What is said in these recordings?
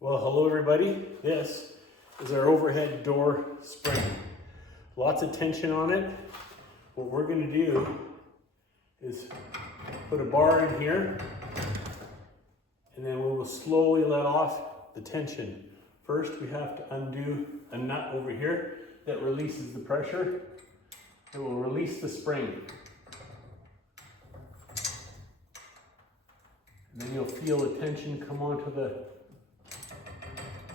Well, hello everybody. This is our overhead door spring. Lots of tension on it. What we're going to do is put a bar in here and then we will slowly let off the tension. First, we have to undo a nut over here that releases the pressure. It will release the spring. And then you'll feel the tension come onto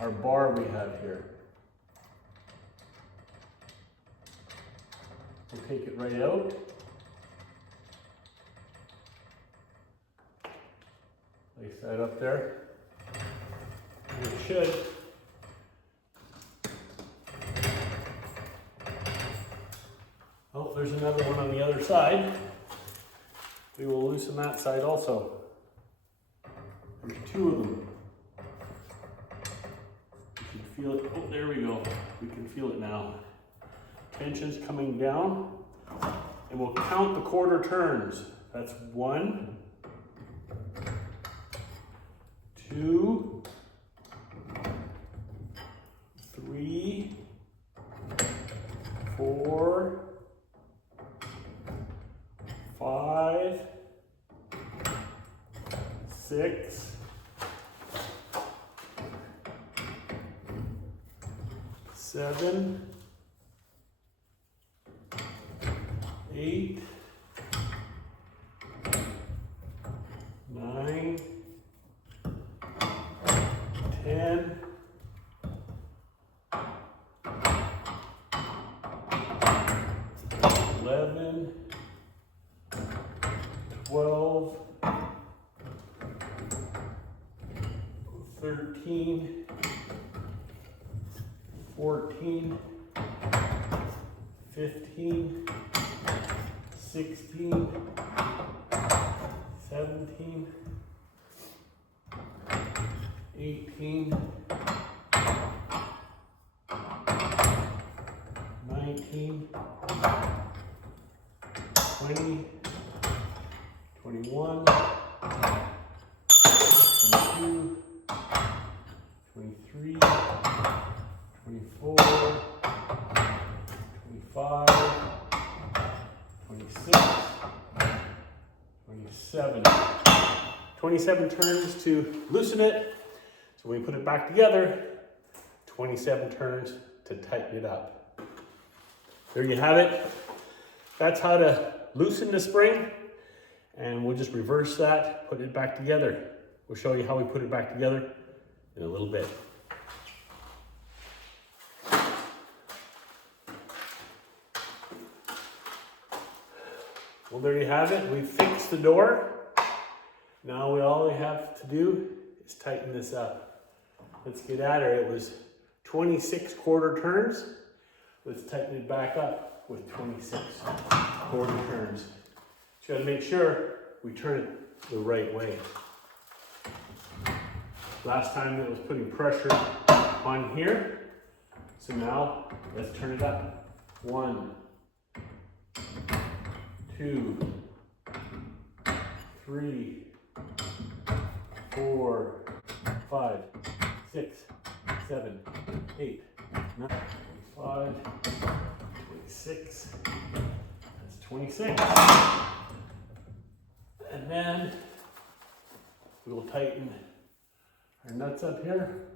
our bar we have here. We'll take it right out. Place that up there. And it should. Oh, there's another one on the other side. We will loosen that side also. There's two of them. You can feel it. Oh, there we go. We can feel it now. Tension's coming down. And we'll count the quarter turns. That's 1, 2, 3, 4, 5, 6, 7, 8, 9, 10, 11, 12, 13, 14, 15, 16, 17, 18, 19, 20, 21, 22, 23, 24, 25, 26, 27. 27 turns to loosen it. So when we put it back together, 27 turns to tighten it up. There you have it. That's how to loosen the spring. And we'll just reverse that, put it back together. We'll show you how we put it back together in a little bit. Well, there you have it. We fixed the door. Now all we have to do is tighten this up. Let's get at her. It was 26 quarter turns. Let's tighten it back up with 26 quarter turns. Just gotta make sure we turn it the right way. Last time it was putting pressure on here. So now let's turn it up. 1, 2, 3, 4, 5, 6, 7, 8, 9, 25, 26. That's 26. And then we will tighten our nuts up here.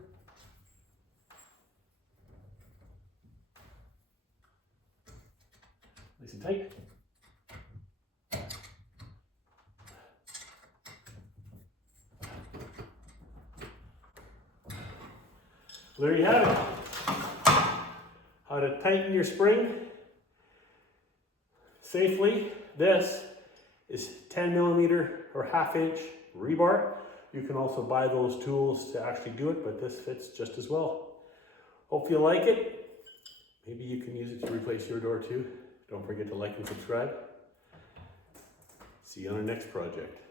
Nice and tight. There you have it. How to tighten your spring safely. This is 10 millimeter or 1/2 inch rebar. You can also buy those tools to actually do it, but this fits just as well. Hope you like it. Maybe you can use it to replace your door too. Don't forget to like and subscribe. See you on our next project.